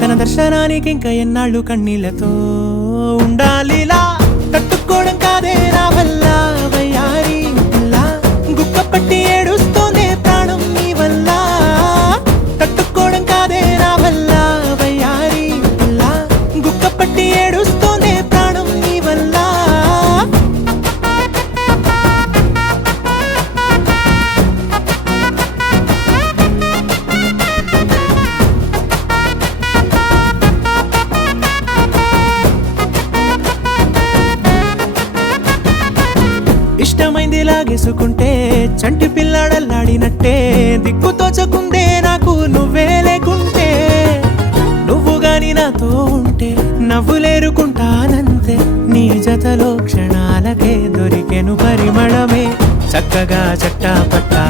తన దర్శనానికి ఇంకా ఎన్నాళ్ళు కన్నీళ్లతో ఉండాలిలా తట్టుకోవడం కాదే నా వల్ల వయ్యారి పిల్ల గుక్కపట్టి ఏడుస్తోందే ప్రాణం నీ వల్ల తట్టుకోవడం కాదే నా వల్ల వయ్యారి పిల్ల గుక్కపట్టి ఏడుస్తోందే ప్రాణం నీ వల్ల ఇష్టమైంది లాగేసుకుంటే చంటి పిల్లాడల్లాడినట్టే దిక్కు తోచకుందే నాకు నువ్వే లేకుంటే నువ్వు గాని నాతో ఉంటే నవ్వులేరుకుంటానంతే నీ జతలో క్షణాలకే దొరికెను పరిమళమే చక్కగా చట్టా పట్టా